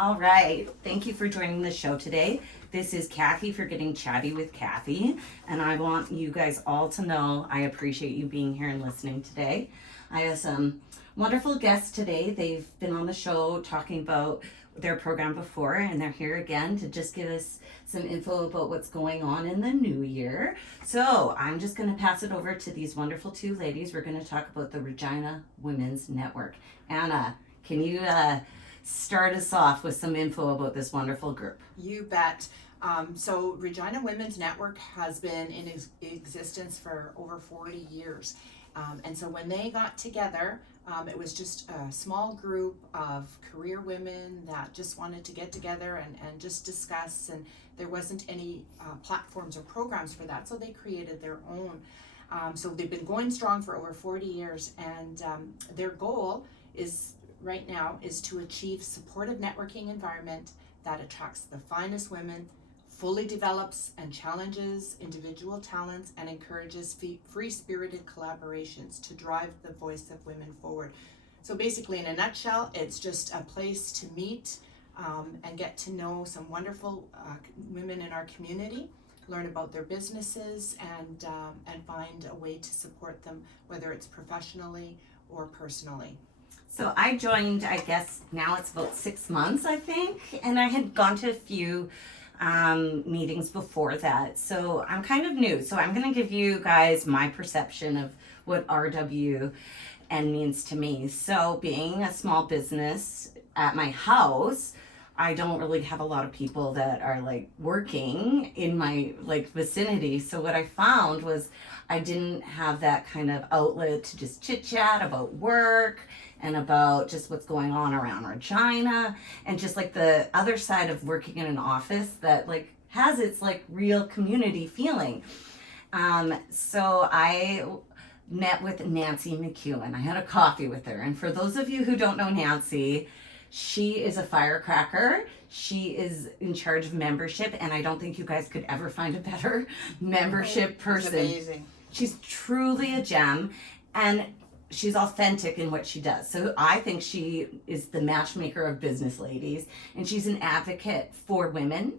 All right. Thank you for joining the show today. This is Kathy for Getting Chatty with Kathy, and I want you guys all to know I appreciate you being here and listening today. I have some wonderful guests today. They've been on the show talking about their program before, and they're here again to just give us some info about what's going on in the new year. So I'm just going to pass it over to these wonderful two ladies. We're going to talk about the Regina Women's Network. Anna, can you start us off with some info about this wonderful group? You bet. So Regina Women's Network has been in existence for over 40 years. And so when they got together, it was just a small group of career women that just wanted to get together and just discuss, and there wasn't any platforms or programs for that, so they created their own. So they've been going strong for over 40 years, and their goal is right now is to achieve supportive networking environment that attracts the finest women, fully develops and challenges individual talents, and encourages free-spirited collaborations to drive the voice of women forward. So basically, in a nutshell, it's just a place to meet and get to know some wonderful women in our community, learn about their businesses, and find a way to support them, whether it's professionally or personally. So I joined, I guess now it's about 6 months, I think, and I had gone to a few meetings before that. So I'm kind of new. So I'm going to give you guys my perception of what RWN means to me. So being a small business at my house, I don't really have a lot of people that are like working in my like vicinity. So what I found was I didn't have that kind of outlet to just chit chat about work and about just what's going on around Regina, and just like the other side of working in an office that like has its like real community feeling. So I met with Nancy McEwen. I had a coffee with her, and for those of you who don't know Nancy, she is a firecracker. She is in charge of membership, and I don't think you guys could ever find a better membership person. It's amazing. She's truly a gem, and she's authentic in what she does. So I think she is the matchmaker of business ladies, and she's an advocate for women.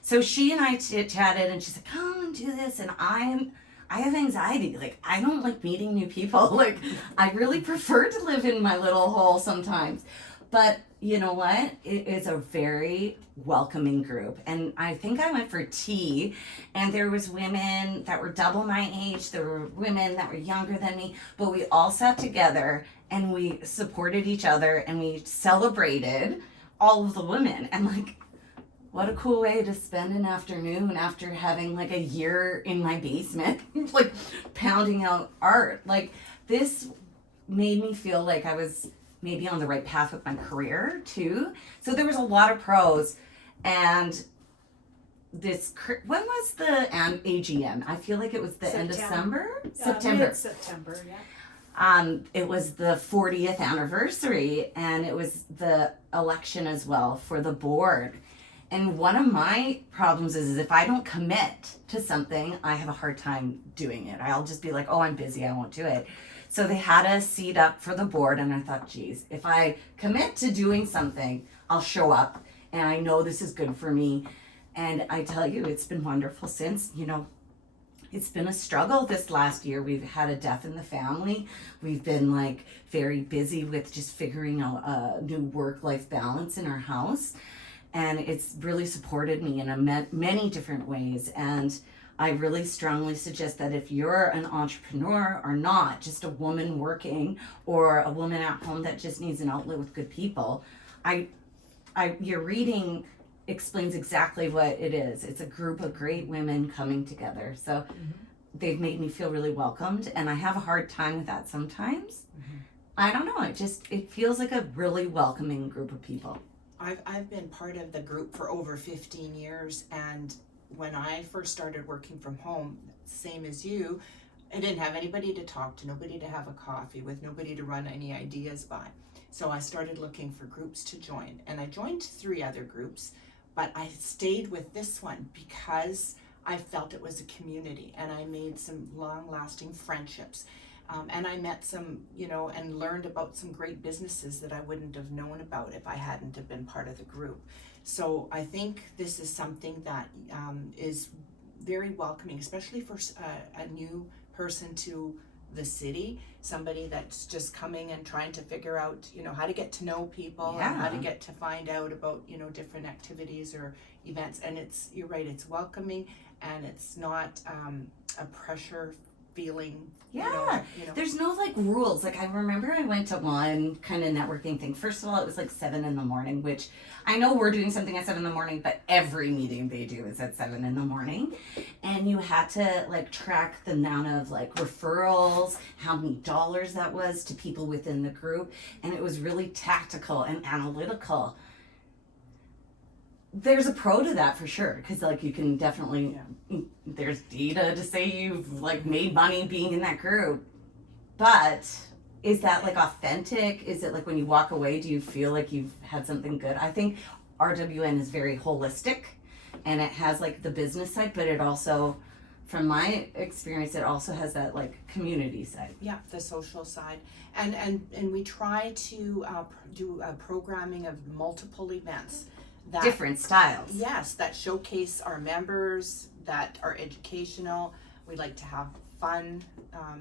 So she and I chatted, and she's like, come and do this, and I have anxiety. Like, I don't like meeting new people. Like, I really prefer to live in my little hole sometimes. But you know what? It is a very welcoming group. And I think I went for tea, and there was women that were double my age. There were women that were younger than me. But we all sat together, and we supported each other, and we celebrated all of the women. And like, what a cool way to spend an afternoon after having like a year in my basement, like pounding out art. Like, this made me feel like I was maybe on the right path with my career too. So there was a lot of pros. And this, when was the AGM? I feel like it was the end of September. Mid-September, yeah. It was the 40th anniversary, and it was the election as well for the board. And one of my problems is if I don't commit to something, I have a hard time doing it. I'll just be like, oh, I'm busy, I won't do it. So they had a seat up for the board, and I thought, geez, if I commit to doing something, I'll show up, and I know this is good for me. And I tell you, it's been wonderful since. You know, it's been a struggle this last year. We've had a death in the family. We've been like very busy with just figuring out a new work-life balance in our house. And it's really supported me in many different ways. And I really strongly suggest that if you're an entrepreneur or not, just a woman working or a woman at home that just needs an outlet with good people, your reading explains exactly what it is. It's a group of great women coming together. So they've made me feel really welcomed, and I have a hard time with that sometimes. I don't know, it feels like a really welcoming group of people. I've been part of the group for over 15 years, and when I first started working from home, same as you, I didn't have anybody to talk to, nobody to have a coffee with, nobody to run any ideas by. So I started looking for groups to join, and I joined 3 other groups, but I stayed with this one because I felt it was a community, and I made some long-lasting friendships. And I met some, you know, and learned about some great businesses that I wouldn't have known about if I hadn't have been part of the group. So I think this is something that is very welcoming, especially for a new person to the city, somebody that's just coming and trying to figure out, you know, how to get to know people and how to get to find out about, you know, different activities or events. And you're right, it's welcoming, and it's not a pressure feeling. Yeah, you know. There's no like rules. Like I remember I went to one kind of networking thing. First of all, it was like 7 a.m, which I know we're doing something at 7 a.m, but every meeting they do is at 7 a.m. And you had to like track the amount of like referrals, how many dollars that was to people within the group. And it was really tactical and analytical. There's a pro to that for sure, because like you can definitely there's data to say you've like made money being in that group, but is that like authentic? Is it like when you walk away, do you feel like you've had something good? I think RWN is very holistic, and it has like the business side, but it also, from my experience, it also has that like community side. Yeah, the social side, and we try to do a programming of multiple events. That, different styles. Yes, that showcase our members, that are educational. We like to have fun.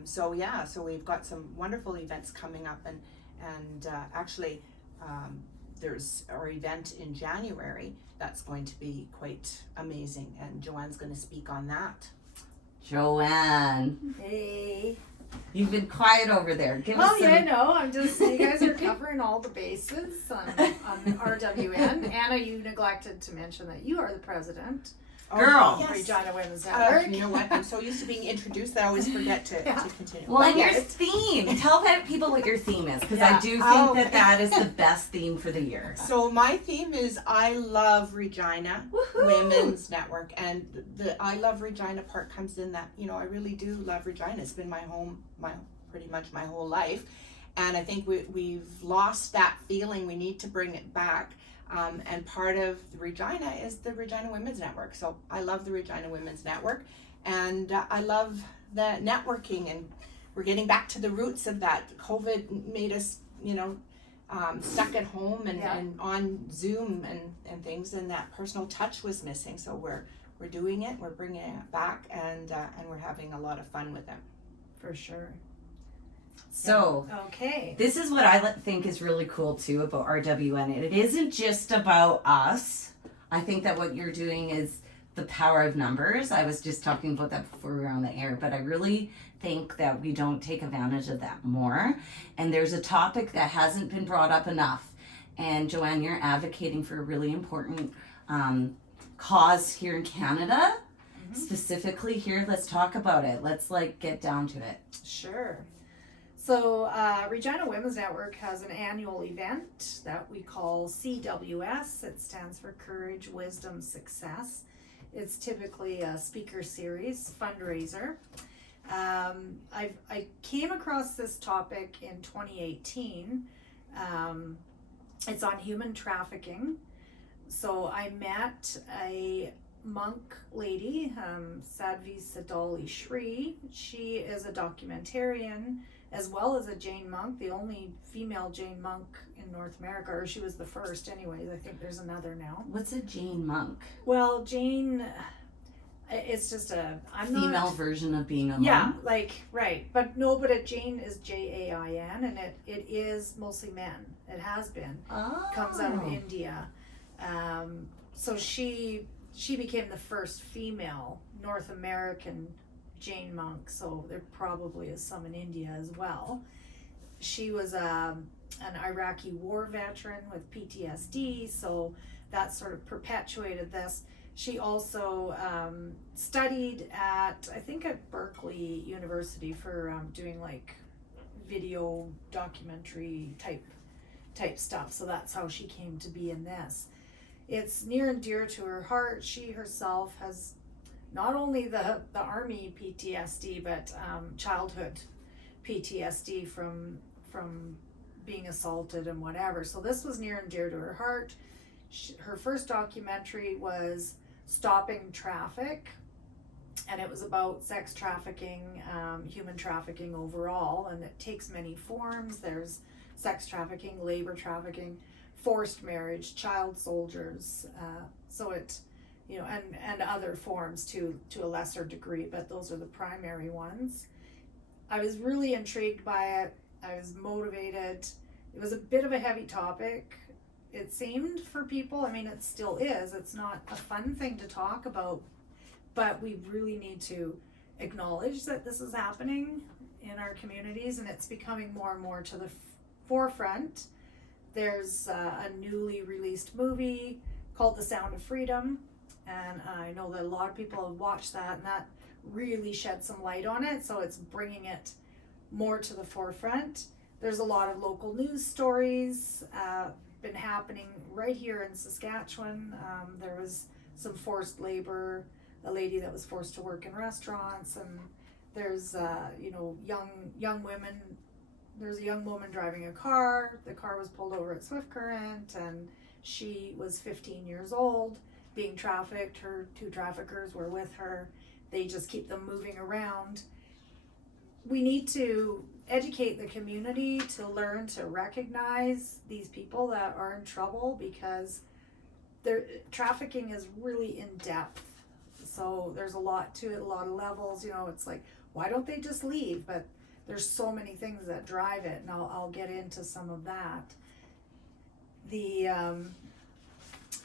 So we've got some wonderful events coming up, and actually there's our event in January that's going to be quite amazing, and Joanne's going to speak on that. Joanne. Hey. You've been quiet over there. Give us some... yeah, no, I'm just, you guys are covering all the bases on RWN. Anna, you neglected to mention that you are the president. Girl. Yes. Regina Women's Network. You know what? I'm so used to being introduced that I always forget to continue. Well, and your theme. Tell people what your theme is, because I do think that is the best theme for the year. So my theme is I Love Regina Women's Network, and the I Love Regina part comes in that, you know, I really do love Regina. It's been my home, pretty much my whole life, and I think we've lost that feeling. We need to bring it back. And part of Regina is the Regina Women's Network. So I love the Regina Women's Network, and I love the networking, and we're getting back to the roots of that. COVID made us, you know, stuck at home and on Zoom and things, and that personal touch was missing. So we're doing it, we're bringing it back, and we're having a lot of fun with it. For sure. So, okay. This is what I think is really cool too about RWN. It isn't just about us. I think that what you're doing is the power of numbers. I was just talking about that before we were on the air, but I really think that we don't take advantage of that more. And there's a topic that hasn't been brought up enough. And Joanne, you're advocating for a really important cause here in Canada. Specifically here, let's talk about it. Let's like get down to it. Sure. So Regina Women's Network has an annual event that we call CWS. It stands for Courage, Wisdom, Success. It's typically a speaker series, fundraiser. I came across this topic in 2018. It's on human trafficking. So I met a monk lady, Sadhvi Sadali Shri. She is a documentarian as well as a Jain monk, the only female Jain monk in North America, or she was the first anyways. I think there's another now. What's a Jain monk? Well, Jain, it's just female version of being a monk. Yeah, like, right. But no, but a Jain is Jain, and it is mostly men. It has been. Oh. Comes out of India. So she became the first female North American Jain monk, so there probably is some in India as well. She was an Iraqi war veteran with PTSD, so that sort of perpetuated this. She also studied at Berkeley University for doing like video documentary type stuff, so that's how she came to be in this. It's near and dear to her heart. She herself has not only the army PTSD, but childhood PTSD from being assaulted and whatever. So this was near and dear to her heart. Her first documentary was Stopping Traffic, and it was about sex trafficking, human trafficking overall, and it takes many forms. There's sex trafficking, labor trafficking, forced marriage, child soldiers, so it, you know, and other forms to a lesser degree, but those are the primary ones. I was really intrigued by it. I was motivated. It was a bit of a heavy topic, it seemed, for people. I mean, it still is. It's not a fun thing to talk about, but we really need to acknowledge that this is happening in our communities, and it's becoming more and more to the forefront. There's a newly released movie called The Sound of Freedom, and I know that a lot of people have watched that, and that really shed some light on it, so it's bringing it more to the forefront. There's a lot of local news stories been happening right here in Saskatchewan. There was some forced labor, a lady that was forced to work in restaurants, and there's young women. There's a young woman driving a car. The car was pulled over at Swift Current, and she was 15 years old, being trafficked. Her two traffickers were with her. They just keep them moving around. We need to educate the community to learn to recognize these people that are in trouble, because their trafficking is really in depth. So there's a lot to it, a lot of levels. You know, it's like, why don't they just leave? But there's so many things that drive it, and I'll get into some of that.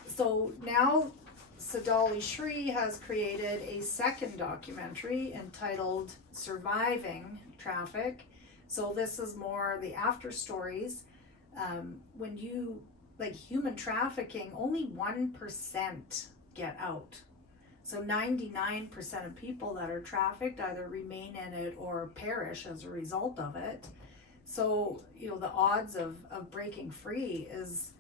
So now Sadali Shri has created a second documentary entitled Surviving Traffic. So this is more the after stories. When you, like human trafficking, only 1% get out. So 99% of people that are trafficked either remain in it or perish as a result of it. So, you know, the odds of breaking free is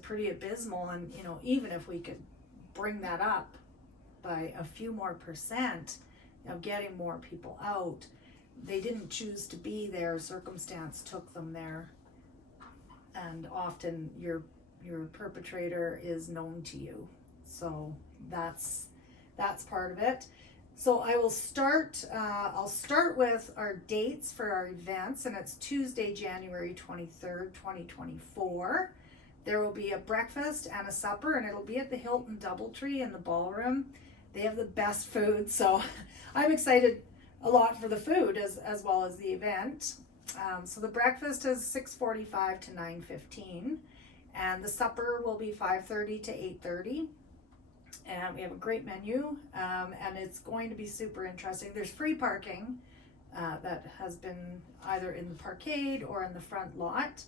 pretty abysmal. And, you know, even if we could bring that up by a few more percent, you know, getting more people out, they didn't choose to be there, circumstance took them there. And often your perpetrator is known to you. So that's part of it. So I will start, I'll start with our dates for our events, and it's Tuesday, January 23rd, 2024. There will be a breakfast and a supper, and it'll be at the Hilton Doubletree in the ballroom. They have the best food, so I'm excited a lot for the food as well as the event. So the breakfast is 6:45 to 9:15, and the supper will be 5:30 to 8:30. And we have a great menu, and it's going to be super interesting. There's free parking that has been either in the parkade or in the front lot.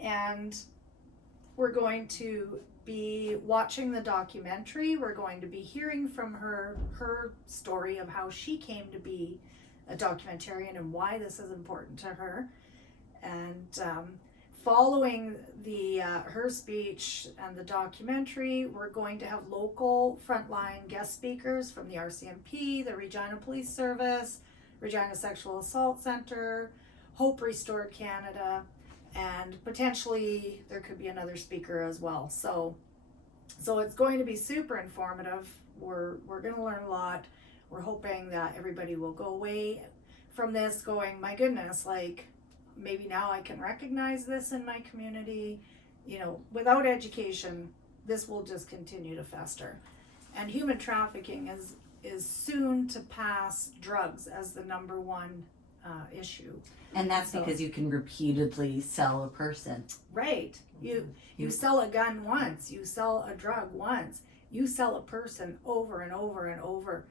And we're going to be watching the documentary. We're going to be hearing from her story of how she came to be a documentarian and why this is important to her. And following her speech and the documentary, we're going to have local frontline guest speakers from the RCMP, the Regina Police Service, Regina Sexual Assault Center, Hope Restored Canada, and potentially there could be another speaker as well. So it's going to be super informative. We're going to learn a lot. We're hoping that everybody will go away from this going, my goodness, like, maybe now I can recognize this in my community. You know, without education, this will just continue to fester. And human trafficking is soon to pass drugs as the number one issue. And that's because you can repeatedly sell a person. Right. You sell a gun once, you sell a drug once, you sell a person over and over and over,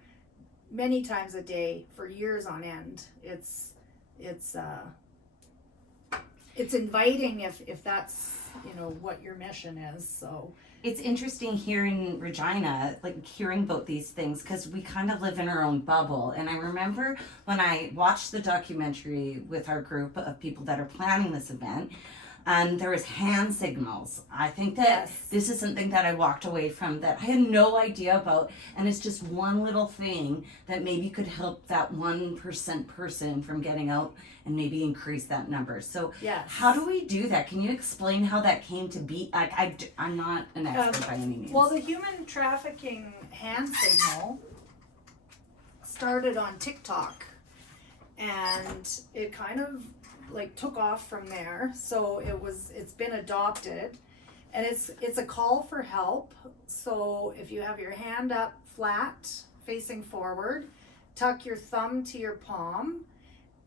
many times a day for years on end. It's inviting if that's, you know, what your mission is. So it's interesting hearing Regina, like hearing about these things, because we kind of live in our own bubble. And I remember when I watched the documentary with our group of people that are planning this event, there was hand signals. I think that this is something that I walked away from that I had no idea about, and it's just one little thing that maybe could help that 1% person from getting out and maybe increase that number. So how do we do that? Can you explain how that came to be? I'm not an expert by any means. Well, the human trafficking hand signal started on TikTok, and it kind of like took off from there. So it's been adopted, and it's a call for help. So if you have your hand up flat facing forward, tuck your thumb to your palm,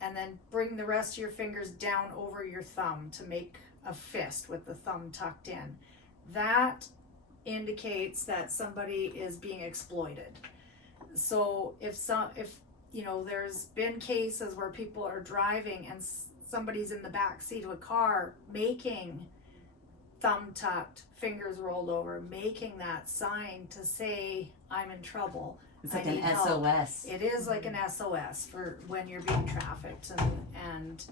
and then bring the rest of your fingers down over your thumb to make a fist with the thumb tucked in. That indicates that somebody is being exploited. So if you know, there's been cases where people are driving and somebody's in the back seat of a car making thumb tucked, fingers rolled over, making that sign to say, I'm in trouble. It's like I an need help. SOS. It is like an SOS for when you're being trafficked, and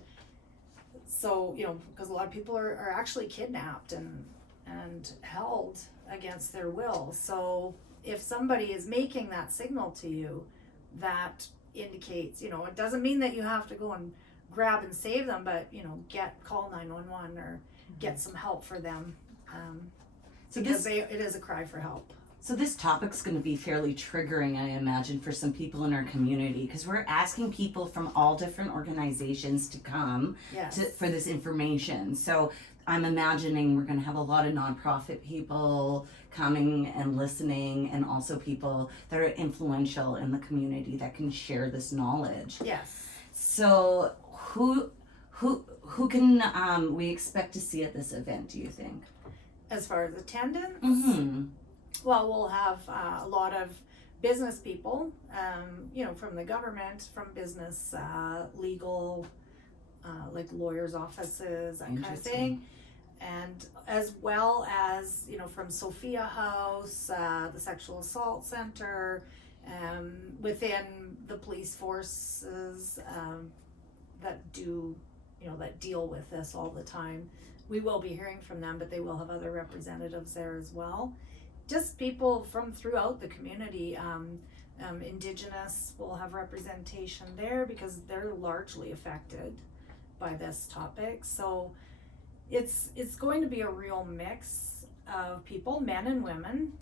so, you know, because a lot of people are actually kidnapped and held against their will. So if somebody is making that signal to you, that indicates, you know, it doesn't mean that you have to go and grab and save them, but, you know, call 911 or get some help for them, So because it is a cry for help. So this topic's going to be fairly triggering, I imagine, for some people in our community, because we're asking people from all different organizations to come Yes. for this information. So I'm imagining we're going to have a lot of nonprofit people coming and listening, and also people that are influential in the community that can share this knowledge. Yes. So who can we expect to see at this event, do you think? As far as attendance, Mm-hmm. well, we'll have a lot of business people, you know, from the government, from business, legal, like lawyers' offices, that kind of Interesting. thing. And as well as, you know, from Sophia House, the Sexual Assault Center, within the police forces that do, you know, that deal with this all the time. We will be hearing from them, but they will have other representatives there as well. Just people from throughout the community. Indigenous will have representation there because they're largely affected by this topic. So it's going to be a real mix of people, men and women,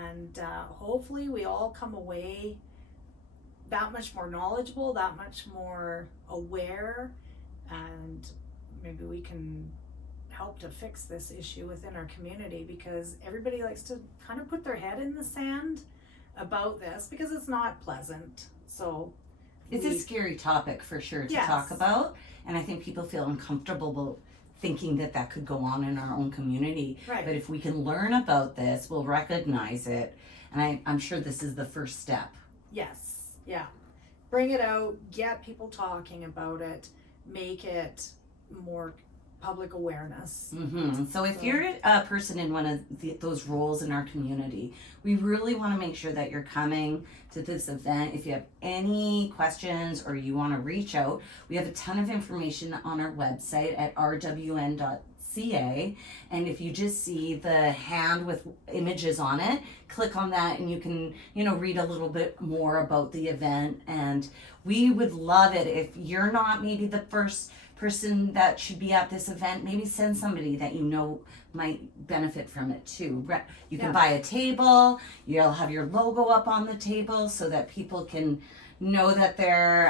and hopefully we all come away that much more knowledgeable, that much more aware, and maybe we can help to fix this issue within our community, because everybody likes to kind of put their head in the sand about this because it's not pleasant. So It's a scary topic for sure to Yes. talk about, and I think people feel uncomfortable thinking that could go on in our own community. right. But if we can learn about this, we'll recognize it, and I'm sure this is the first step. Yes, yeah. Bring it out, get people talking about it, make it more public awareness. Mm-hmm. So if you're a person in one of those roles in our community, we really want to make sure that you're coming to this event. If you have any questions or you want to reach out, we have a ton of information on our website at rwn.ca, and if you just see the hand with images on it, click on that and you can, you know, read a little bit more about the event. And we would love it if you're not maybe the first person that should be at this event, maybe send somebody that you know might benefit from it too. You can Yeah. buy a table, you'll have your logo up on the table so that people can know that they're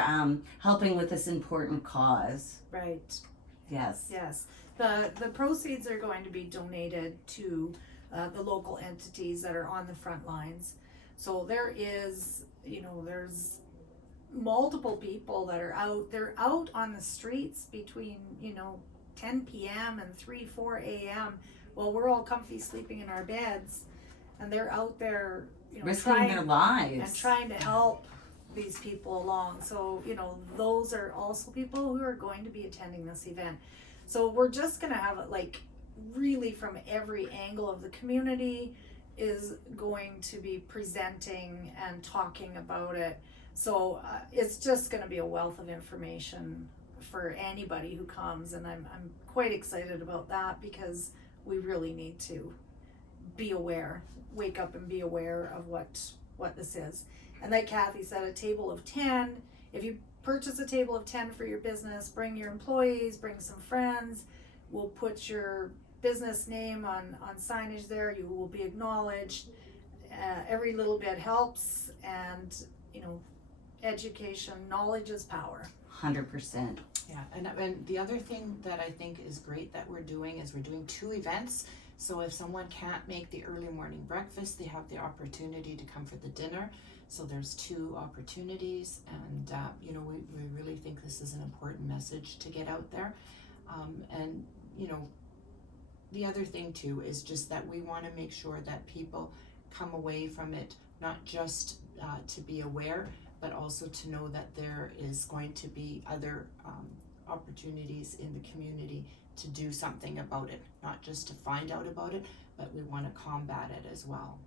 helping with this important cause. Right. Yes. Yes. The proceeds are going to be donated to the local entities that are on the front lines. So there is, you know, there's multiple people that are out. They're out on the streets between, you know, 10 p.m. and 4 a.m. while we're all comfy sleeping in our beds, and they're out there, you know, Risking their lives. and trying to help these people along. So, you know, those are also people who are going to be attending this event. So we're just gonna have it like really from every angle of the community is going to be presenting and talking about it. So it's just going to be a wealth of information for anybody who comes, and I'm quite excited about that because we really need to be aware, wake up and be aware of what this is. And like Kathy said, a table of 10. If you purchase a table of 10 for your business, bring your employees, bring some friends. We'll put your business name on signage there. You will be acknowledged. Every little bit helps, and you know, education, knowledge is power. 100%. Yeah, and the other thing that I think is great that we're doing is we're doing 2 events. So if someone can't make the early morning breakfast, they have the opportunity to come for the dinner. So there's 2 opportunities, and you know, we really think this is an important message to get out there. And you know, the other thing too is just that we want to make sure that people come away from it not just to be aware, but also to know that there is going to be other opportunities in the community to do something about it, not just to find out about it, but we want to combat it as well.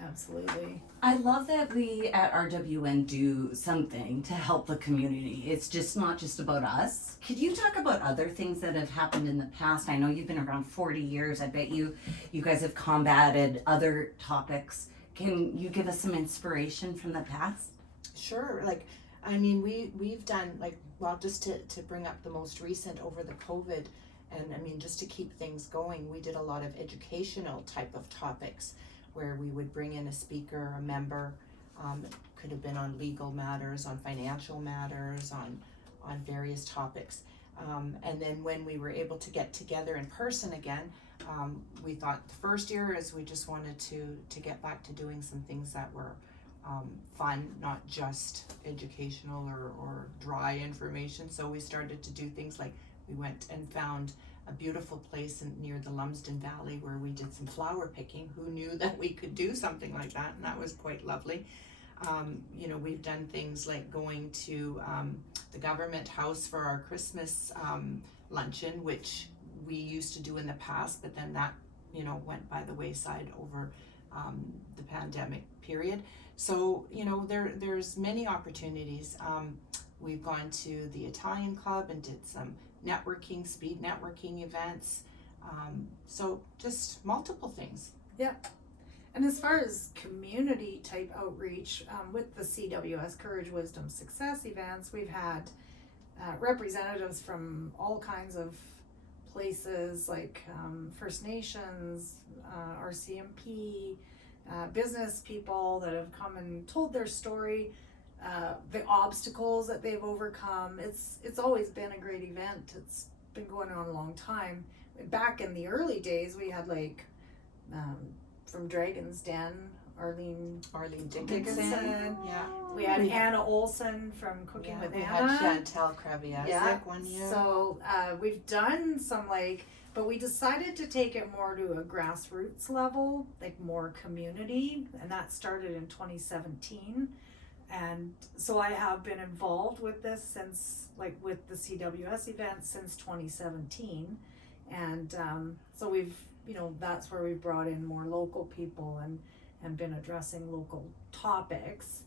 Absolutely. I love that we at RWN do something to help the community. It's just not just about us. Could you talk about other things that have happened in the past? I know you've been around 40 years. I bet you guys have combated other topics. Can you give us some inspiration from the past? Sure, like, I mean, we've done, like, well, just to bring up the most recent over the COVID, and I mean, just to keep things going, we did a lot of educational type of topics where we would bring in a speaker, a member, it could have been on legal matters, on financial matters, on various topics. And then when we were able to get together in person again, we thought the first year is we just wanted to get back to doing some things that were fun, not just educational or dry information. So we started to do things like we went and found a beautiful place near the Lumsden Valley where we did some flower picking. Who knew that we could do something like that? And that was quite lovely. You know, we've done things like going to the government house for our Christmas luncheon, which we used to do in the past, but then that, you know, went by the wayside over the pandemic period. So, you know, there's many opportunities. We've gone to the Italian Club and did some speed networking events. So just multiple things. Yeah. And as far as community type outreach, with the CWS Courage, Wisdom, Success events, we've had representatives from all kinds of places like First Nations, RCMP, business people that have come and told their story, the obstacles that they've overcome. It's always been a great event. It's been going on a long time. Back in the early days, we had like from Dragon's Den, Arlene Dickinson. Yeah. We had Anna Olson from Cooking with we Anna. had Chantel Kraviazek one year. So we've done some but we decided to take it more to a grassroots level, like more community, and that started in 2017. And so I have been involved with this since, like with the CWS event since 2017. And so we've, you know, that's where we've brought in more local people and been addressing local topics.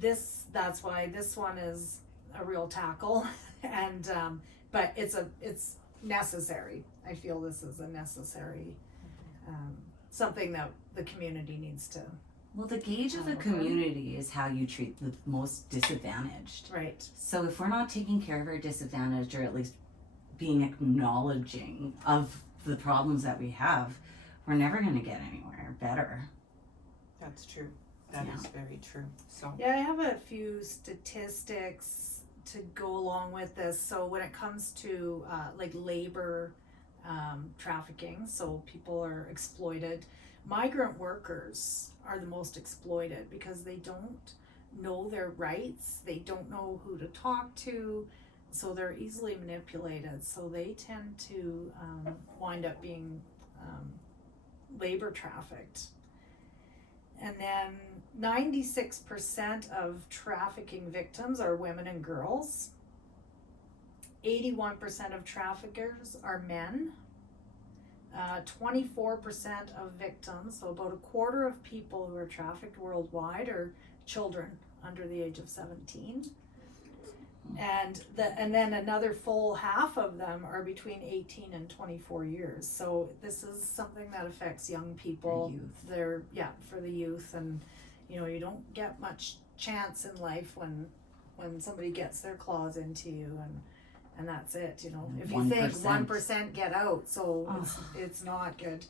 That's why this one is a real tackle. And but it's necessary. I feel this is a necessary something that the community needs to. Well, the gauge of a community is how you treat the most disadvantaged. Right. So if we're not taking care of our disadvantaged, or at least being acknowledging of the problems that we have, we're never going to get anywhere better. That's true. That is very true. So Yeah, I have a few statistics to go along with this. So when it comes to like labor trafficking, so people are exploited. Migrant workers are the most exploited because they don't know their rights, they don't know who to talk to, so they're easily manipulated. So they tend to wind up being labor trafficked. And then 96% of trafficking victims are women and girls. 81% of traffickers are men. 24% of victims, so about a quarter of people who are trafficked worldwide, are children under the age of 17. And then another full half of them are between 18 and 24 years. So this is something that affects young people. For the youth. And you know, you don't get much chance in life when somebody gets their claws into you, and that's it. You know, if you 1%. think 1% get out, so it's not good.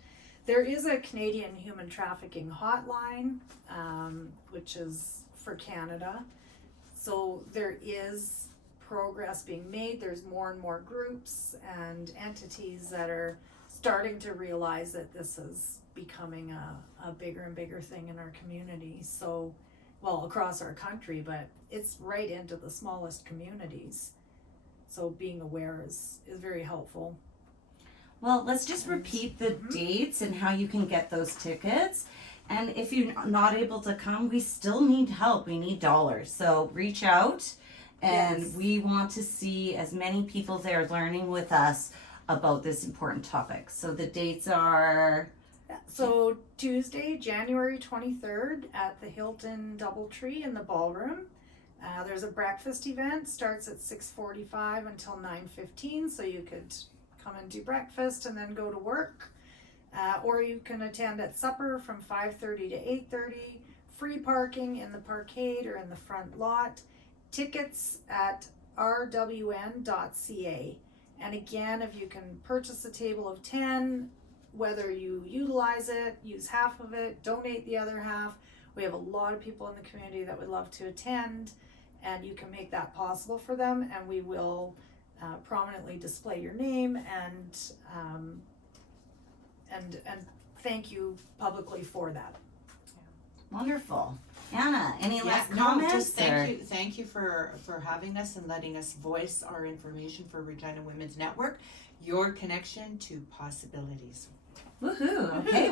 There is a Canadian human trafficking hotline, which is for Canada. So there is progress being made. There's more and more groups and entities that are starting to realize that this is becoming a bigger and bigger thing in our community. So, well, across our country, but it's right into the smallest communities. So being aware is very helpful. Well, let's just repeat the dates and how you can get those tickets. And if you're not able to come, we still need help. We need dollars. So reach out, and Yes. we want to see as many people there learning with us about this important topic. So the dates are So Tuesday, January 23rd at the Hilton Doubletree in the ballroom. There's a breakfast event, starts at 6:45 until 9:15, so you could come and do breakfast and then go to work. Or you can attend at supper from 5:30 to 8:30. Free parking in the parkade or in the front lot. Tickets at rwn.ca. And again, if you can purchase a table of 10, whether you utilize it, use half of it, donate the other half. We have a lot of people in the community that would love to attend, and you can make that possible for them, and we will prominently display your name and thank you publicly for that. wonderful. Anna, any last No, comments? just or- thank you for having us and letting us voice our information for Regina Women's Network, your connection to possibilities. Woohoo! Okay.